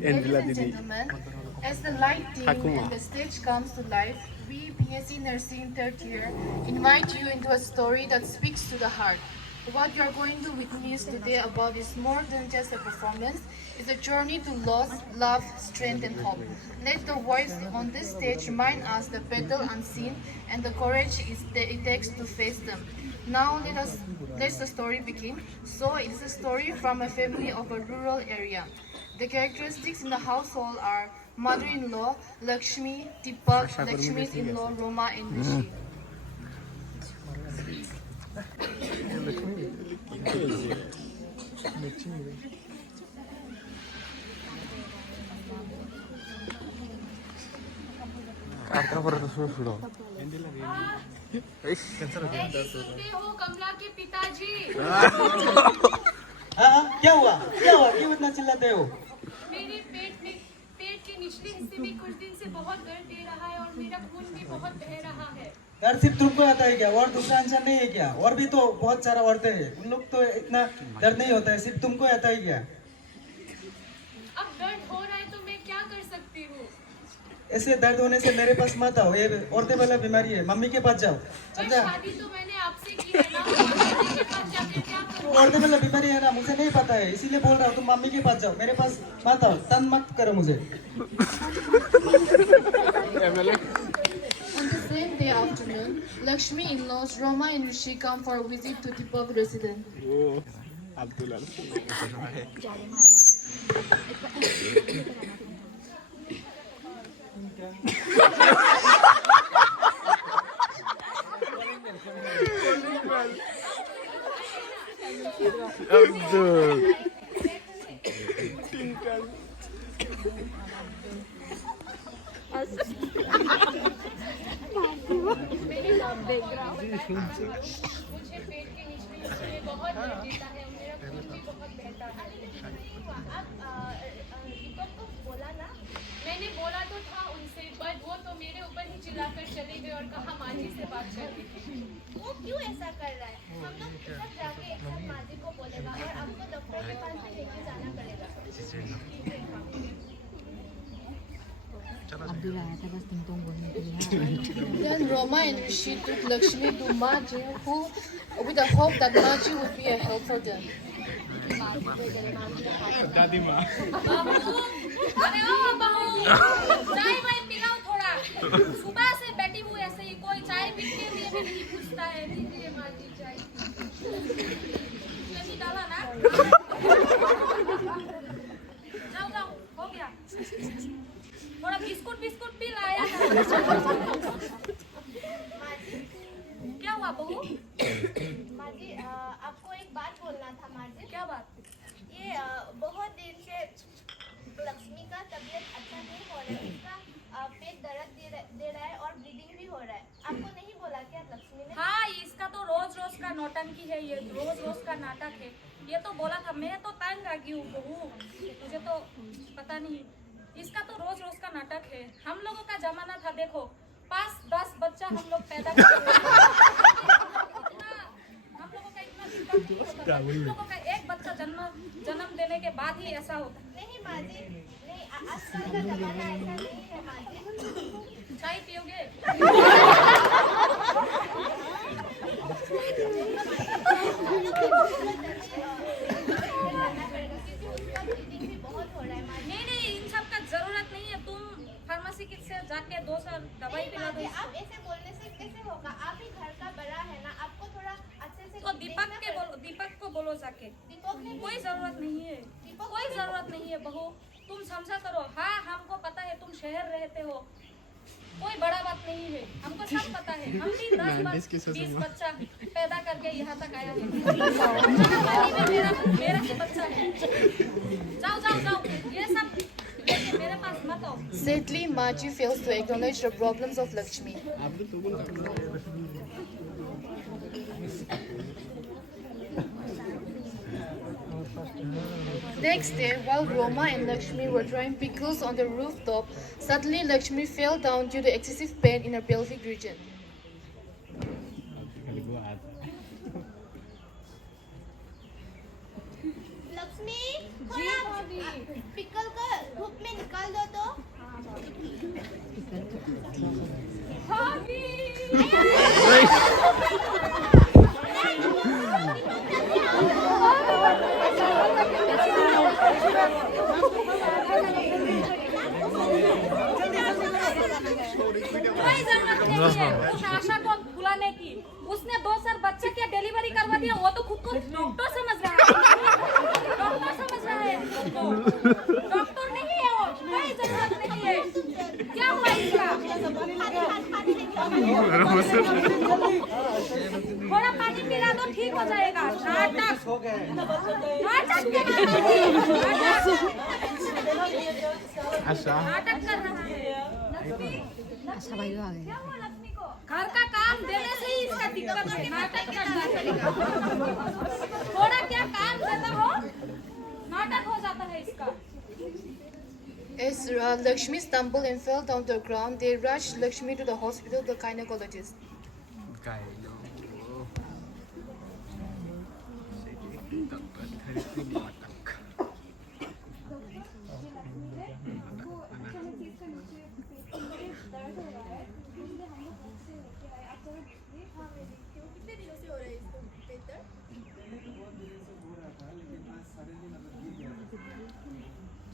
Ladies and gentlemen, as the lighting and the stage comes to life, we BSc Nursing third year invite you into a story that speaks to the heart. What you are going to witness today about is more than just a performance, it's a journey to loss, love, strength and hope. Let the voice on this stage remind us the battle unseen and the courage it takes to face them. Now let the story begin. So it is a story from a family of a rural area. The characteristics in the household are mother-in-law Lakshmi, Deepak, Lakshmi's in-law Roma and Rishi. सुनते हो कमला के पिताजी हाँ क्या हुआ क्यों इतना चिल्लाते हो? मेरे पेट के निचले हिस्से में कुछ दिन से बहुत दर्द दे रहा है और मेरा खून भी बहुत बह रहा है। यार सिर्फ तुमको आता है क्या? और दूसरा इंसान नहीं है क्या? और भी तो बहुत सारा औरतें हैं, उन लोग तो इतना दर्द नहीं होता है, सिर्फ तुमको आता है क्या? अब दर्द हो रहा है तो मैं क्या कर सकती हूँ? ऐसे दर्द होने से मेरे पास मत आओ, ये औरतें वाला बीमारी है, मम्मी के पास जाओ, पर समझा? शादी तो मैंने आपसे की है ना, मम्मी के पास जाके क्या करूँ? औरतें वाला बीमारी है ना, मुझे नहीं पता है, इसीलिए बोल रहा हूँ, तुम मम्मी के पास जाओ, मेरे पास मत आओ, तंग मत करो मुझे। On the same day afternoon, Lakshmi in-laws Roma and Rishi come for a visit to Deepak residence. मुझे पेट के निचले हिस्से में बहुत दर्द देता है और मेरा खून भी बहुत बहता है। दीपक को बोला ना? मैंने बोला तो था उनसे, पर वो तो मेरे ऊपर ही चिल्लाकर चले गए और कहा माजी से बात करनी थी। वो क्यों ऐसा कर रहा है? हम लोग सब जाके एक साथ माजी को बोलेगा और आपको डॉक्टर के पास भी लेके जाना पड़ेगा। Then Roma and Rishi took Lakshmi to Maji, with the hope that Maji would be a help for them. अरे ओ बहू, चाय वाय पिलाओ थोड़ा। सुबह से बैठी हूँ ऐसे ही, कोई चाय पीने के लिए भी नहीं पूछता है। दीजिए माजी चाय। चीनी डाला ना? जाओ जाओ, हो गया। थोड़ा बिस्कुट भी लाया है। क्या हुआ बहू? माजी आपको एक बात बोलना था माजी। क्या बात? ये बहुत दिन से लक्ष्मी का तबीयत अच्छा नहीं हो रहा है, उसका पेट दर्द दे रहा है और ब्लीडिंग भी हो रहा है। आपको नहीं बोला क्या लक्ष्मी ने? हाँ, इसका तो रोज का नौटंकी है, ये रोज का नाटक है। ये तो बोला था, मैं तो तंग आ गई हूँ बहू, मुझे तो पता नहीं। इसका तो रोज का नाटक है। हम लोगों का जमाना था, देखो 5-10 बच्चा हम लोग पैदा करते थे। हम लोगों का इतना दिक्कत नहीं होता था। हम लोगों का एक बच्चा जन्म देने के बाद ही ऐसा होता। नहीं माजी, नहीं आजकल का जमाना ऐसा नहीं है माजी। चाय पियोगे? नहीं, इन सब का जरूरत नहीं है। तुम फार्मेसी से जाके 2 साल दवाई पिला दो। आप ऐसे बोलने से कैसे होगा? आप ही घर का बड़ा है ना, आपको थोड़ा अच्छे से तो दीपक को बोलो जाके। दीपक ने कोई जरूरत नहीं है, कोई जरूरत नहीं है बहू, तुम समझा करो। हाँ, हमको पता है तुम शहर रहते हो, कोई बड़ा बात नहीं है, हमको सब पता है। हम भी 10-20 बच्चा पैदा करके यहाँ तक आया है। मेरा ही बच्चा है। जाओ, ये सब लेके मेरे पास मत आओ। Sadly, Maji fails to acknowledge the problems of Lakshmi. Next day, while Roma and Lakshmi were drying pickles on the rooftop, suddenly Lakshmi fell down due to excessive pain in her pelvic region. Lakshmi थोड़ा पिकल को धूप में निकाल दो तो। कोई जरूरत नहीं है उस आशा को बुलाने की। उसने 2 साल बच्चे की डिलीवरी करवा दिया, वो तो खुद को डॉक्टर समझ रहा है। डॉक्टर समझ रहा है उसको। डॉक्टर नहीं है वो, कोई जरूरत नहीं है। क्या हुआ इसका? थोड़ा पानी पिला दो, ठीक हो जाएगा। नाटक नाटक कर रहा है। आशा भाई आ गए। क्या हुआ लक्ष्मी को? घर का काम देने से ही इसका दिक्कत है। नाटक करता है। थोड़ा क्या काम देता हो, नाटक हो जाता है इसका। As Lakshmi stumbled and fell down to the ground, they rushed Lakshmi to the hospital, the gynecologist. कितने दिनों से हो रहा है इसको पेट दर्द?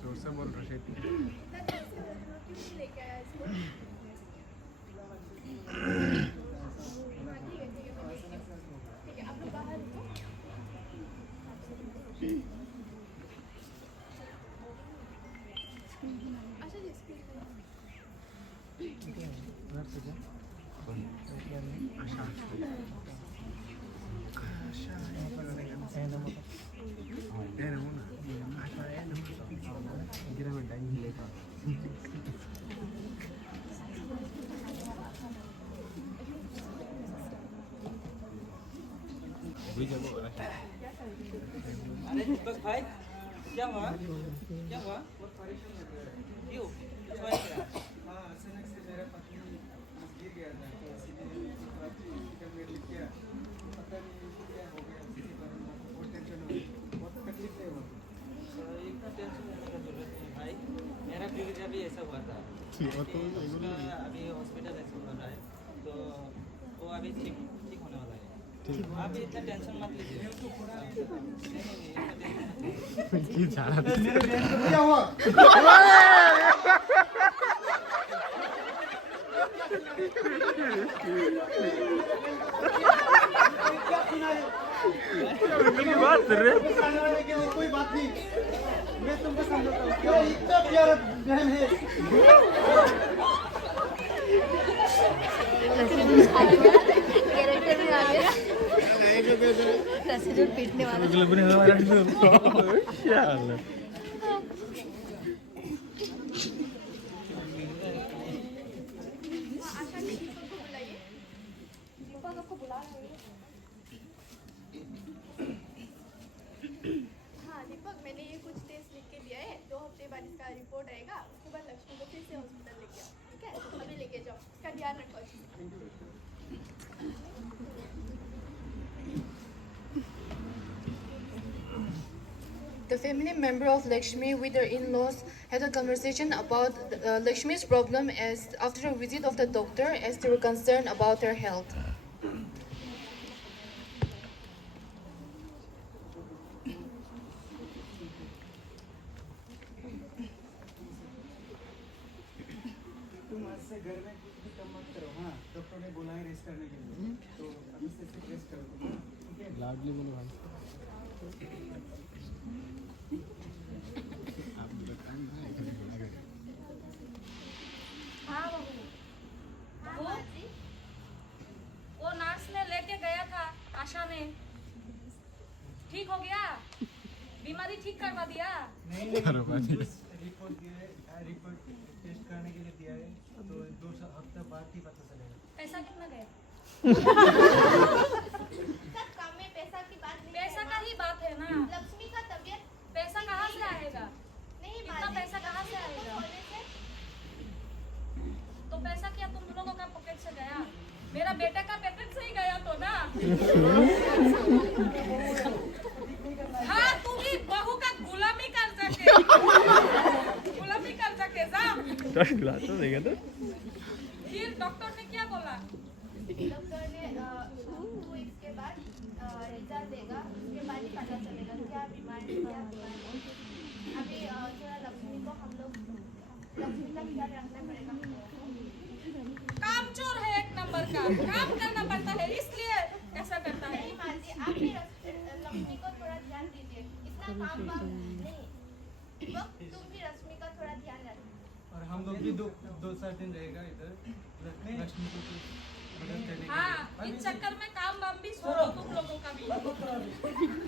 जोर से बोल रहे थे। कितना दिन से हो रहा है? क्यों नहीं लेके आया इसको? हाँ, ठीक है, मैं देखती हूँ। ठीक है, आप लोग बाहर रुको। अच्छा जी, स्कूल अरे बस भाई क्या हुआ? क्या हुआ? क्यों? हाँ, अचानक से मेरा पत्नी गिर गया था, तो इसीलिए हॉस्पिटल में लिख गया। पता नहीं क्या हो गया, इसके बारे में बहुत टेंशन हो रही है, बहुत तकलीफ है वो। इतना टेंशन लेने का जरूरत नहीं भाई। मेरा बीवी का भी ऐसा हुआ था। उसका अभी हॉस्पिटल ऐसा हो रहा है, तो वो अभी ठीक होने वाला है। आप भी इतना टेंशन मत लीजिए। क्या हुआ? बात कर रहे कोई बात नहीं, मैं तुमको समझाता हूँ। क्या इतना प्यारा बहन है? कैरेक्टर में आ गया। पैसेंजर पीटने वाला। हाँ दीपक, मैंने ये कुछ टेस्ट लिख के दिया है। 2 हफ्ते बाद इसका रिपोर्ट आएगा। उसके बाद लक्ष्मी को फिर से हॉस्पिटल लेके आओ, ठीक है? अभी लेके जाओ, इसका ध्यान रखो। The family member of Lakshmi with her in-laws had a conversation about Lakshmi's problem as after a visit of the doctor, as they were concerned about her health. तुम आज से घर में कुछ भी कम मत करो। हाँ, डॉक्टर ने बोला है रेस्ट करने के लिए, तो अभी से रेस्ट करो तुम, ठीक है? लाडली बोलो भाई। हाँ बहू, वो नर्स ने लेके गया था आशा ने, ठीक हो गया? बीमारी ठीक करवा दिया? नहीं रिपोर्ट टेस्ट करने के लिए दिया है, तो 2 हफ्ते बाद ही पता चलेगा। पैसा कितना गया? सब काम में पैसा की बात नहीं पैसा है का ही बात है ना। लक्ष्मी का तबीयत पैसा कहाँ से आएगा? नहीं इतना पैसा कहाँ से आएगा? तो पैसा क्या तुम लोगों का पॉकेट से गया? मेरा बेटे का पॉकेट से ही गया तो ना। हाँ, तू भी बहू का गुलामी कर सके। रसगुल्ला तो देगा तो फिर डॉक्टर ने क्या बोला? डॉक्टर ने 2 वीक्स के बाद रिजल्ट देगा, उसके बाद ही पता चलेगा क्या बीमारी क्या बीमारी है। अभी थोड़ा लक्ष्मी को हम लोग लक्ष्मी का ख्याल रखना पड़ेगा हम लोगों को। कामचोर है एक नंबर का, काम करना पड़ता है इसलिए ऐसा करता है। नहीं मानती, आप भी लक्ष्मी को थोड़ा ध्यान दीजिए, इतना काम वाम नहीं, वक्त तुम भी रश्मि का थोड़ा ध्यान रखना। और हम लोग भी 2-4 दिन रहेगा इधर लक्ष्मी को कुछ मदद करने के हाँ, लिए। इस चक्कर में काम वाम भी छोड़ो तुम लोगों का भी।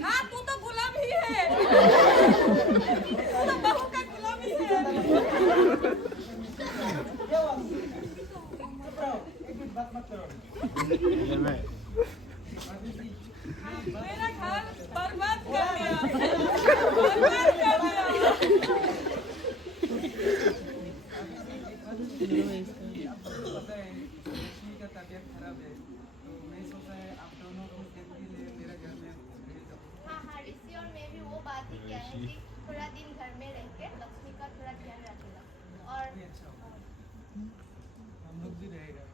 हाँ, तू तो गुलाम ही है। तू तो बहू का गुलाम ही है। ये मैं मेरा घर बर्बाद कर दिया, बर्बाद कर दिया। आपको पता है लक्ष्मी का तबीयत खराब है, तो मैं सोचा है आप दोनों को दिन के लिए मेरे घर में रह जाओ। हाँ हाँ, ऋषि और मैं भी वो बात ही किया है कि थोड़ा दिन घर में रह के लक्ष्मी का थोड़ा ध्यान रखेगा। और ये अच्छा होगा, हम लोग भी रहेगा।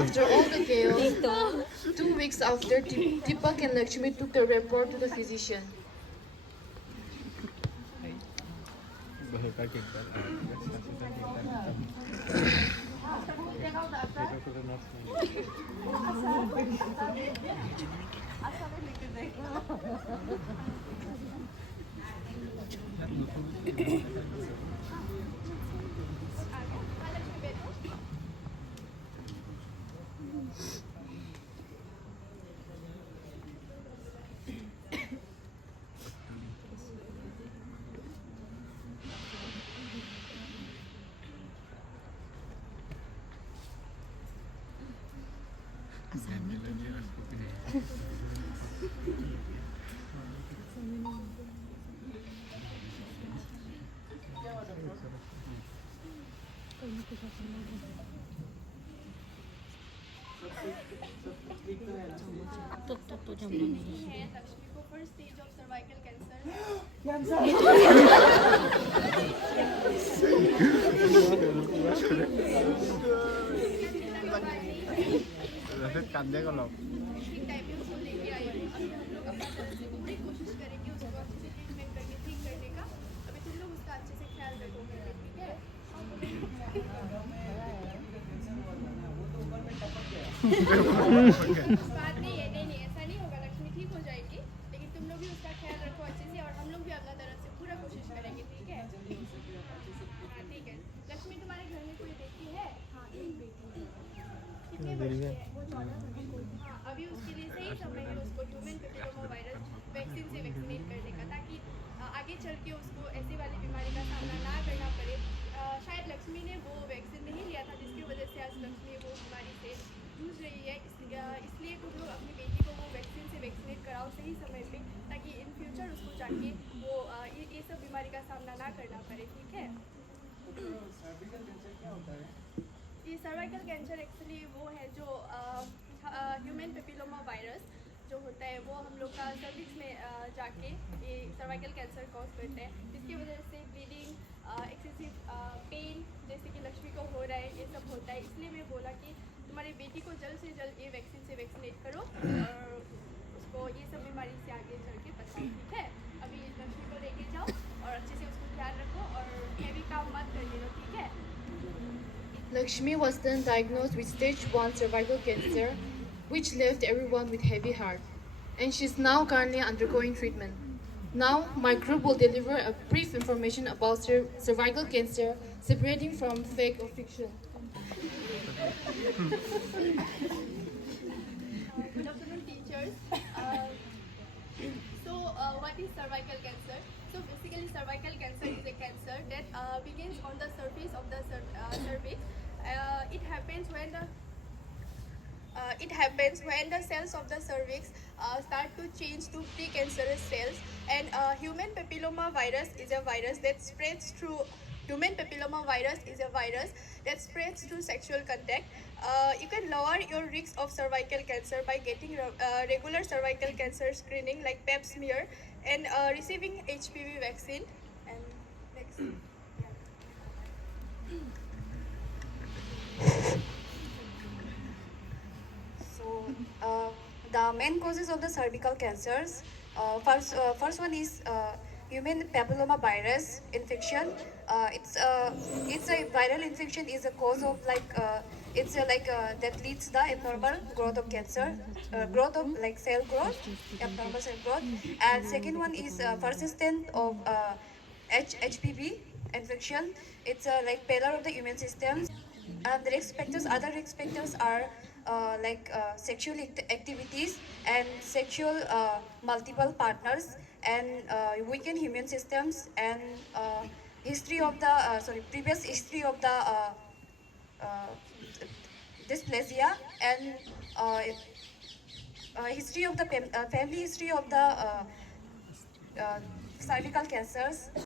After all the chaos, 2 weeks after, Deepak and Lakshmi took the report to the physician. बहुत का केक कर लक्ष्मी बैठो। है लक्ष्मी को first stage of cervical cancer. वैसे कांदे को लो ठीक टाइम पे उसको लेके आई हूँ। अभी हम लोग अपना तरफ से पूरी कोशिश करेंगे उसको अच्छे से ट्रीटमेंट करके ठीक करने का। अभी तुम लोग उसका अच्छे से ख्याल रखोगे, ठीक है? बात नहीं है, नहीं ऐसा नहीं होगा, लक्ष्मी ठीक हो जाएगी, लेकिन तुम लोग भी उसका ख्याल रखो अच्छे से और हम लोग भी अपना तरफ से पूरा कोशिश करेंगे, ठीक है? हाँ ठीक है। लक्ष्मी तुम्हारे घर में कोई बेटी है? हाँ एक बेटी है। कितने वर्ष की है? वो 14। हाँ, अभी उसके लिए सही समय है उसको ह्यूमन पेपिलोमा वायरस वैक्सीन से वैक्सीनेट करने का, ताकि आगे चल के उसको ऐसी वाली बीमारी का सामना ना करना पड़े। शायद लक्ष्मी ने वो वैक्सीन नहीं लिया था जिसकी वजह से आज लक्ष्मी वो बीमारी से जूझ रही है। इसलिए तुम लोग अपनी बेटी को वो वैक्सीन से वैक्सीनेट कराओ सही समय पे, ताकि इन फ्यूचर उसको जाके वो ये सब बीमारी का सामना ना करना पड़े, ठीक है? सर्विकल कैंसर क्या होता है? ये सर्वाइकल कैंसर एक्चुअली वो है जो ह्यूमन पेपिलोमा वायरस जो होता है वो हम लोग का सर्विक्स में जाके ये सर्वाइकल कैंसर कॉज करता है, जिसकी वजह से ब्लीडिंग, एक्सेसिव पेन जैसे कि लक्ष्मी को हो रहा है, ये सब होता है। इसलिए मैं बोला कि तुम्हारी बेटी को जल्द से जल्द ये वैक्सीन से वैक्सीनेट करो और उसको ये सब बीमारी से आगे चल के बचाओ, ठीक है? अभी लक्ष्मी को लेके जाओ और अच्छे से उसको ख्याल रखो और हैवी काम मत करने दो, ठीक है? Lakshmi was then diagnosed with stage 1 cervical cancer, which left everyone with heavy heart, and she's now currently undergoing treatment. Now, my group will deliver a brief information about cervical cancer, separating from fake or fiction. Good afternoon, teachers. What is cervical cancer? So basically, cervical cancer is a cancer that begins on the surface of the cervix. It happens when the cells of the cervix start to change to precancerous cells, and human papilloma virus is a virus that spreads through. Human papilloma virus is a virus that spreads through sexual contact. You can lower your risk of cervical cancer by getting regular cervical cancer screening like Pap smear and receiving HPV vaccine. And So, the main causes of the cervical cancers. First one is human papilloma virus infection. It's a viral infection is a cause of that leads the abnormal growth of cancer, growth of like cell growth, abnormal cell growth. And second one is persistent of HPV infection. It's like failure of the immune system. And the risk factors, other risk factors are sexual activities and sexual multiple partners and weakened immune systems and history of the previous history of the dysplasia and history of the family history of the cervical cancers.